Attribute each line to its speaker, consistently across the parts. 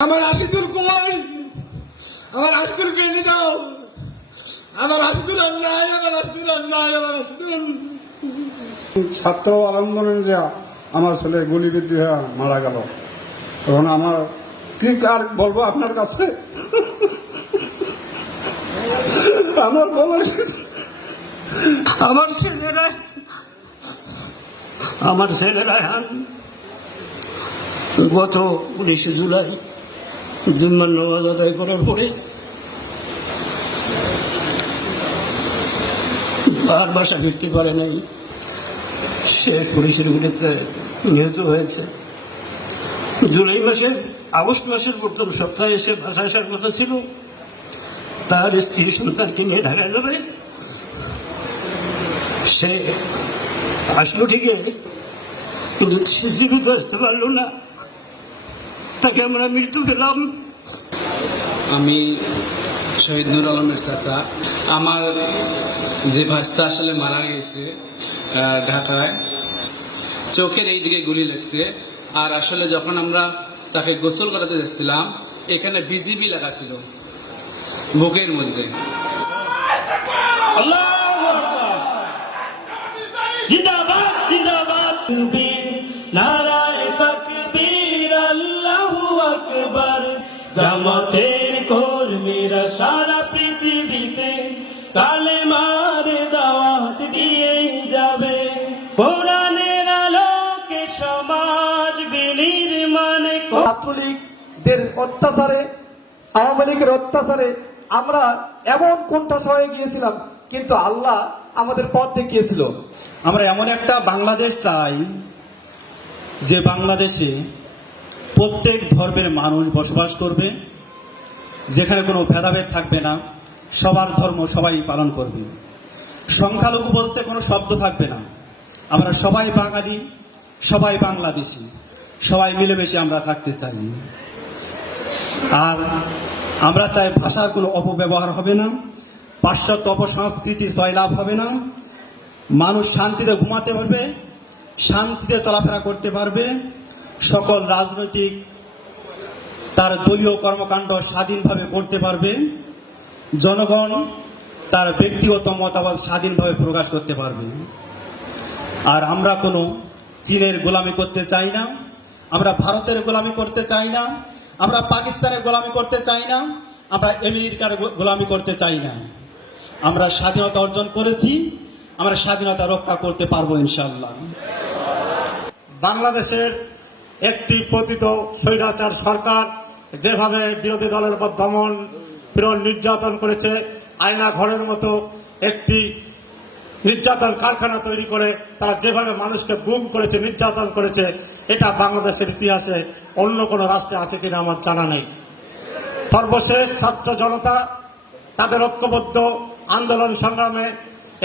Speaker 1: আমার আশিদুর কই? আমার আশিদুর কে নিয়ে যাও আমার আর নাই আমার আর নাই আমার আশিদুর
Speaker 2: ছাত্র আন্দোলন যে আমার ছেলে গুলিবিদ্ধ হয়ে মারা গেল, তখন আমার কি কার বলব আপনার কাছে? আমার বলার
Speaker 3: আমার ছেলেরা আমার ছেলেরা হান গত উনিশে জুলাই জুম্মার নামাজ আদায় করার পরে আর বাসা ফিরতে পারে নাই। শেষ পুলিশের গুলিতে নিহত হয়েছে। জুলাই মাসের, আগস্ট মাসের প্রথম সপ্তাহে এসে বাসা আসার কথা ছিল। তার স্ত্রী সন্তানকে নিয়ে ঢাকায় যাবে। সে আসলো ঠিকই, কিন্তু সে জীবিত আসতে পারল না। তাকে আমরা মৃত্যু পেলাম।
Speaker 4: আমি শহীদ নুর আলমের চাচা। আমার যে ভাস্তা আসলে মারা গেছে ঢাকায়, চোখের এই দিকে গুলি লাগছে। আর আসলে যখন আমরা তাকে গোসল করাতে যাচ্ছিলাম, এখানে বিজিবি লেখা ছিল, বুকের মধ্যে।
Speaker 3: জিন্দাবাদ কর্মীরা সারা পৃথিবীতে কালেমার দাওয়াত দিয়ে যাবে। কোরআনের আলোকে সমাজ বিনির্মাণ
Speaker 5: ছাত্রলীগদের অত্যাচারে আওয়ামী লীগের অত্যাচারে আমরা এমন কোনঠাস হয়ে গিয়েছিলাম কিন্তু আল্লাহ আমাদের পথ দেখিয়েছিল।
Speaker 6: আমরা এমন একটা বাংলাদেশ চাই যে বাংলাদেশে প্রত্যেক ধর্মের মানুষ বসবাস করবে যেখানে কোনো ভেদাভেদ থাকবে না, সবার ধর্ম সবাই পালন করবে। সংখ্যালঘু বলতে কোনো শব্দ থাকবে না। আমরা সবাই বাঙালি, সবাই বাংলাদেশি, সবাই মিলেমিশে আমরা থাকতে চাই। আর আমরা চাই ভাষার কোনো অপব্যবহার হবে না, পাশ্চাত্য অপসংস্কৃতি জয়লাভ হবে না, মানুষ শান্তিতে ঘুমাতে পারবে, শান্তিতে চলাফেরা করতে পারবে, সকল রাজনৈতিক তার দলীয় কর্মকাণ্ড স্বাধীনভাবে করতে পারবে। জনগণ তার ব্যক্তিগত মতামত স্বাধীনভাবে প্রকাশ করতে পারবে। আর আমরা কোনো চীনের গোলামি করতে চাই না। আমরা ভারতের গোলামি করতে চাই না। আমরা পাকিস্তানের গোলামি করতে চাই না। আমরা আমেরিকার গোলামি করতে চাই না। আমরা স্বাধীনতা অর্জন করেছি। আমরা স্বাধীনতা রক্ষা করতে পারব ইনশাল্লাহ
Speaker 2: বাংলাদেশের একটি পতিত স্বৈরাচার সরকার যেভাবে বিরোধী দলের উপর দমন পীড়ন নির্যাতন করেছে, আয়না ঘরের মতো একটি নির্যাতন কারখানা তৈরি করে তারা যেভাবে মানুষকে গুম করেছে, নির্যাতন করেছে, এটা বাংলাদেশের ইতিহাসে অন্য কোনো রাষ্ট্রে আছে কিনা আমার জানা নেই। সর্বশেষ ছাত্র জনতা, তাদের ঐক্যবদ্ধ আন্দোলন সংগ্রামে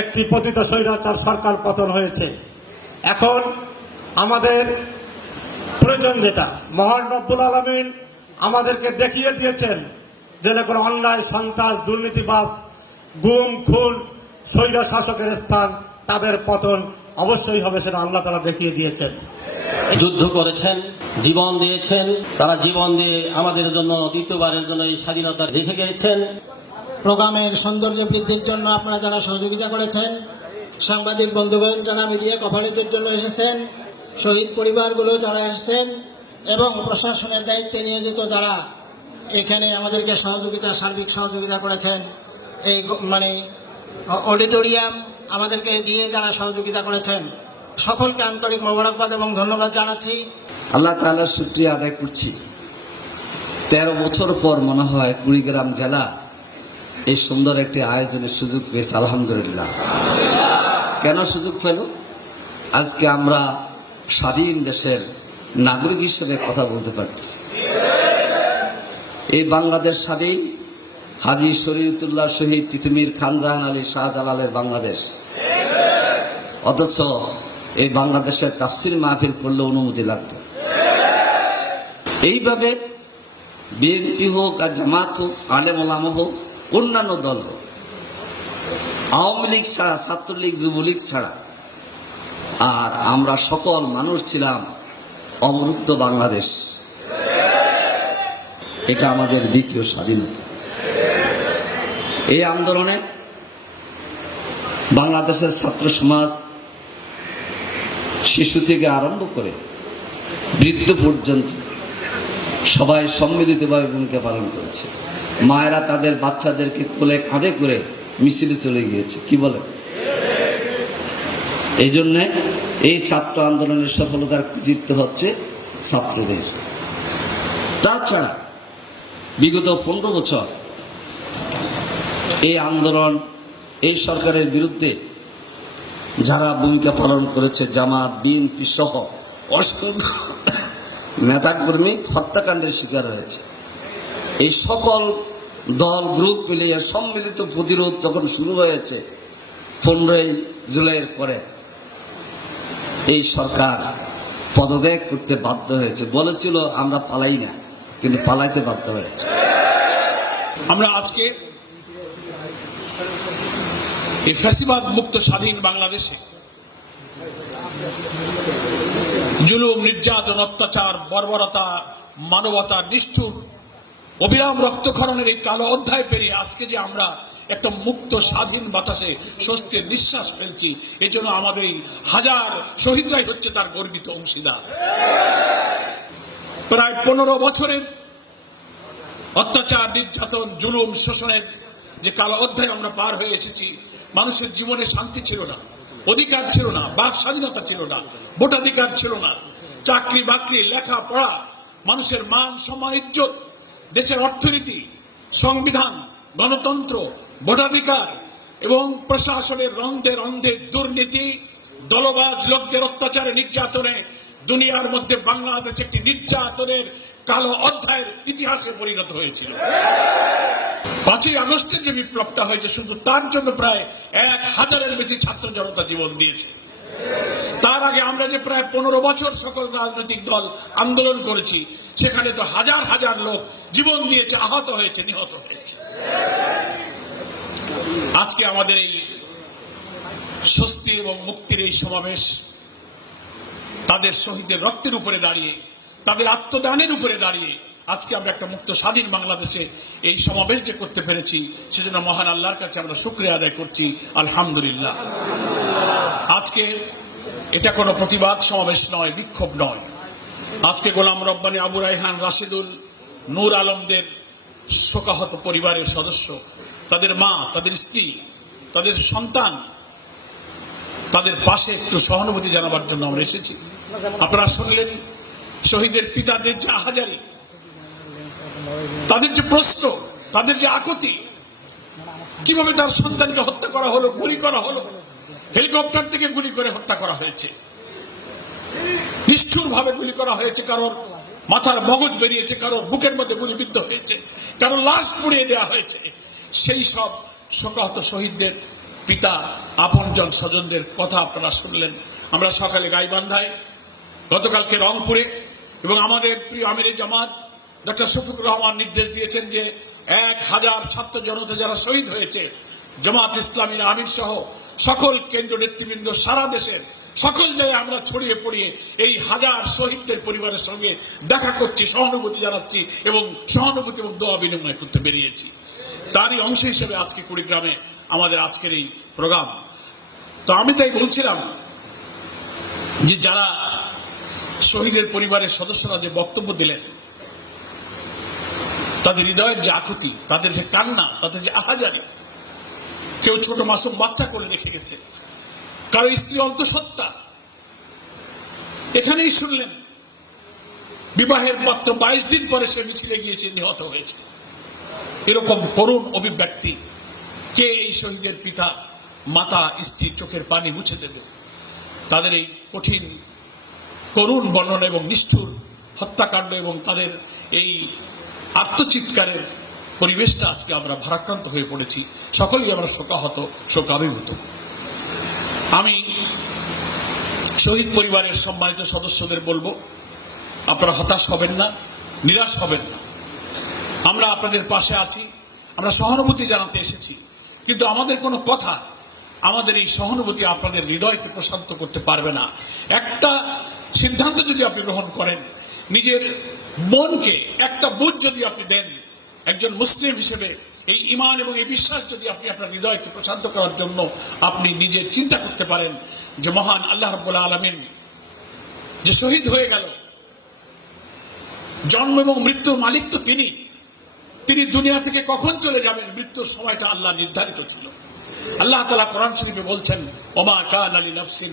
Speaker 2: একটি পতিত স্বৈরাচার সরকার পতন হয়েছে। এখন আমাদের প্রয়োজন যেটা, মহান রব্বুল আলমিন আমাদেরকে দেখিয়ে দিয়েছেন যে না কোনো অন্যায় সন্ত্রাস দুর্নীতিবাস গুম খুন স্বৈর শাসকের স্থান তাদের পতন অবশ্যই হবে সেটা আল্লাহ তালা দেখিয়ে দিয়েছেন।
Speaker 7: যুদ্ধ করেছেন জীবন দিয়েছেন তারা জীবন দিয়ে আমাদের জন্য দ্বিতীয়বারের জন্য এই স্বাধীনতা রেখে গিয়েছেন
Speaker 8: প্রোগ্রামের সৌন্দর্য বৃদ্ধির জন্য আপনারা যারা সহযোগিতা করেছেন সাংবাদিক বন্ধুগণ যারা মিডিয়া কভারেজের জন্য এসেছেন শহীদ পরিবারগুলো যারা এসেছেন এবং প্রশাসনের দায়িত্বে নিয়োজিত যারা এখানে আমাদেরকে সহযোগিতা, সার্বিক সহযোগিতা করেছেন, এই মানে অডিটোরিয়াম আমাদেরকে দিয়ে যারা সহযোগিতা করেছেন, সকলকে আন্তরিক মোবারকবাদ এবং ধন্যবাদ জানাচ্ছি।
Speaker 9: আল্লাহ তাআলার শুক্রিয়া আদায় করছি। তেরো বছর পর মনে হয় কুড়িগ্রাম জেলা এই সুন্দর একটি আয়োজনের সুযোগ পেয়েছে, আলহামদুলিল্লাহ। কেন সুযোগ পেল? আজকে আমরা স্বাধীন দেশের নাগরিক হিসেবে কথা বলতে পারতেছি। এই বাংলাদেশ স্বাধীন, হাজি শরীয়তুল্লাহ শহীদ তিতুমির খানজাহান আলী শাহজালালের বাংলাদেশ। অথচ এই বাংলাদেশের তাফসির মাহফিল করলে অনুমতি লাগতো। এইভাবে বিএনপি হোক আর জামাত হোক, আলেম ওলামা হোক, অন্যান্য দল হোক, আওয়ামী লীগ ছাড়া, ছাত্রলীগ, যুবলীগ ছাড়া, আর আমরা সকল মানুষ ছিলাম অবরুদ্ধ বাংলাদেশ। এটা আমাদের দ্বিতীয় স্বাধীনতা। এই আন্দোলনে বাংলাদেশের ছাত্র সমাজ শিশু থেকে আরম্ভ করে বৃদ্ধ পর্যন্ত সবাই সম্মিলিতভাবে ভূমিকা পালন করেছে। মায়েরা তাদের বাচ্চাদেরকে কোলে কাঁধে করে মিছিলে চলে গিয়েছে। কি বলে? এই জন্যে এই ছাত্র আন্দোলনের সফলতার কৃতিত্ব হচ্ছে ছাত্রদের। তাছাড়া বিগত পনেরো বছর এই আন্দোলন এই সরকারের বিরুদ্ধে যারা ভূমিকা পালন করেছে, জামাত, বিএনপি সহ অসংখ্য নেতাকর্মী হত্যাকাণ্ডের শিকার হয়েছে। এই সকল দল, গ্রুপ মিলিয়ে সম্মিলিত প্রতিরোধ যখন শুরু হয়েছে, পনেরোই জুলাইয়ের পরে এই সরকার পদত্যাগ করতে বাধ্য হয়েছে। বলেছিল, আমরা পালাই না। কিন্তু পালাইতে বাধ্য হয়েছে।
Speaker 10: আমরা আজকে এই ফ্যাসিবাদ মুক্ত স্বাধীন বাংলাদেশে জুলুম, নির্যাতন, অত্যাচার, বর্বরতা, মানবতা, নিষ্ঠুর, অবিরাম রক্তক্ষরণের এই কালো অধ্যায় পেরিয়ে আজকে যে আমরা একটা মুক্ত, স্বাধীন বাতাসে স্বস্তির নিঃশ্বাস ফেলছি। এই জন্য আমাদের হাজার শহীদরাই হচ্ছে তার গর্বিত অংশীদার। প্রায় পনেরো বছরের অত্যাচার, নির্যাতন, জুলুম, শোষণের যে কালো অধ্যায় আমরা পার হয়ে এসেছি, মানুষের জীবনে শান্তি ছিল না, অধিকার ছিল না, বাক স্বাধীনতা ছিল না, ভোটাধিকার ছিল না, চাকরি, বাকরি লেখা পড়া মানুষের মান, সম্মান, ইজ্জত, দেশের অর্থনীতি, সংবিধান, গণতন্ত্র ভোটাধিকার এবং প্রশাসনের রন্ধে রন্ধে দুর্নীতি, দলবাজ লোকদের অত্যাচারে, নির্যাতনে দুনিয়ার মধ্যে বাংলাদেশ একটি নির্যাতনের কালো অধ্যায়ের ইতিহাসে পরিণত হয়েছিল। পাঁচই আগস্টের যে বিপ্লবটা হয়েছে, শুধু তার জন্য প্রায় এক হাজারের বেশি ছাত্র জনতা জীবন দিয়েছে। তার আগে আমরা যে প্রায় পনেরো বছর সকল রাজনৈতিক দল আন্দোলন করেছি, সেখানে তো হাজার হাজার লোক জীবন দিয়েছে, আহত হয়েছে, নিহত হয়েছে। আজকে আমাদের এই স্বস্তি এবং মুক্তির এই সমাবেশ তাদের শহীদের রক্তের উপরে দাঁড়িয়ে, তাদের আত্মদানের উপরে দাঁড়িয়ে আজকে আমরা একটা মুক্ত স্বাধীন বাংলাদেশে এই সমাবেশ যে করতে পেরেছি, সেজন্য মহান আল্লাহর কাছে আমরা শুক্রিয়া আদায় করছি, আলহামদুলিল্লাহ। আজকে এটা কোনো প্রতিবাদ সমাবেশ নয়, বিক্ষোভ নয়। আজকে গোলাম রব্বানী আবু রাইহান রাশিদুল নূর আলমদের শোকাহত পরিবারের সদস্য তাদের মা, তাদের স্ত্রী, তাদের সন্তান, তাদের পাশে একটু সহানুভূতি জানাবার জন্য আমরা এসেছি। আপনারা শুনলেন শহীদের পিতাদের যে আহাজারি, তাদের যে প্রশ্ন তাদের যে আকুতি, কীভাবে তার সন্তানকে হত্যা করা হলো, গুলি করা হলো, হেলিকপ্টার থেকে গুলি করে হত্যা করা হয়েছে। নিষ্ঠুর ভাবে গুলি করা হয়েছে, কারোর মাথার মগজ বেরিয়েছে, কারোর বুকের মধ্যে গুলিবিদ্ধ হয়েছে, কারোর লাশ পুড়িয়ে দেওয়া হয়েছে। সেই সব শোকাহত শহীদদের পিতা, আপনজন স্বজনদের কথা আপনারা শুনলেন। আমরা সকালে গাইবান্ধায়, গতকালকে রংপুরে এবং আমাদের প্রিয় আমির জামাত ডক্টর শফিকুর রহমান নির্দেশ দিয়েছেন যে এক হাজার ছাত্র জনতা যারা শহীদ হয়েছে, জামাত ইসলামীর আমির সহ সকল কেন্দ্র নেতৃবৃন্দ সারা দেশের সকল জায়গায় আমরা ছড়িয়ে পড়িয়ে এই হাজার শহীদদের পরিবারের সঙ্গে দেখা করছি, সহানুভূতি জানাচ্ছি এবং সহানুভূতি এবং দোয়া বিনিময় করতে বেরিয়েছি। তারই অংশ হিসেবে আজকে কুড়িগ্রামে আমাদের আজকের এই প্রোগ্রাম। তো আমি তাই বলছিলাম যে যারা শহীদের পরিবারের সদস্যরা যে বক্তব্য দিলেন, তাদের হৃদয়ের যে আকুতি, তাদের যে কান্না, তাদের যে আহাজারি, কেউ ছোট মাসুম বাচ্চা করে রেখে গেছে, কারও স্ত্রী অন্তঃসত্ত্বা, এখানেই শুনলেন, বিবাহের মাত্র বাইশ দিন পরে সে মিছিলে গিয়েছে নিহত হয়েছে। এরকম করুণ অভিব্যক্তি, কে এই শহীদের পিতা? মাতা, স্ত্রী চোখের পানি মুছে দেবে। তাদের এই কঠিন, করুণ বর্ণনা এবং নিষ্ঠুর হত্যাকাণ্ড এবং তাদের এই আত্মচিৎকারের পরিবেশটা আজকে আমরা ভারাক্রান্ত হয়ে পড়েছি। সকলেই আমরা শোকাহত শোকাভিভূত আমি শহীদ পরিবারের সম্মানিত সদস্যদের বলব, আপনারা হতাশ হবেন না, নিরাশ হবেন না। আমরা আপনাদের পাশে আছি, আমরা সহানুভূতি জানাতে এসেছি। কিন্তু আমাদের কোনো কথা, আমাদের এই সহানুভূতি আপনাদের হৃদয়কে প্রশান্ত করতে পারবে না। একটা সিদ্ধান্ত যদি আপনি গ্রহণ করেন, নিজের মনকে একটা বুঝ যদি আপনি দেন, একজন মুসলিম হিসেবে এই ইমান এবং এই বিশ্বাস যদি আপনি আপনার হৃদয়কে প্রশান্ত করার জন্য আপনি নিজে চিন্তা করতে পারেন যে, মহান আল্লাহ রব্বুল্লাহ আলমিন যে শহীদ হয়ে গেল, জন্ম এবং মৃত্যুর মালিক তো তিনি। তিনি দুনিয়া থেকে কখন চলে যাবেন? মৃত্যুর সময়টা আল্লাহ নির্ধারিত ছিল। আল্লাহ তালা কোরআন শরীফে বলছেন, ওমা কান আলী নফসিন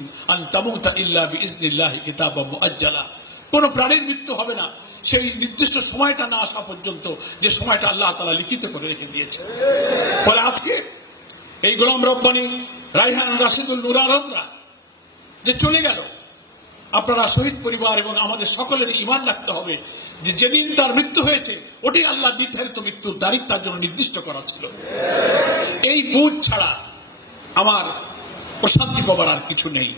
Speaker 10: কিতাবাম মুআজ্জালা। কোন প্রাণীর মৃত্যু হবে না। সেই নির্দিষ্ট সময়টা না আসা পর্যন্ত যে সময়টা আল্লাহ তালা লিখিত করে রেখে দিয়েছে ফলে আজকে এই গোলাম রব্বানি, রাইহান রাশিদুল নুর আলমরা যে চলে গেল, আপনারা শহীদ পরিবার এবং আমাদের সকলের ইমান রাখতে হবে। যে যেদিন তার মৃত্যু হয়েছে ওটি আল্লাহ নির্ধারিত মৃত্যুর তারিখ তার জন্য নির্দিষ্ট করা ছিল। এই বুধ ছাড়া আমার প্রশান্তি পাবার আর কিছু নেই।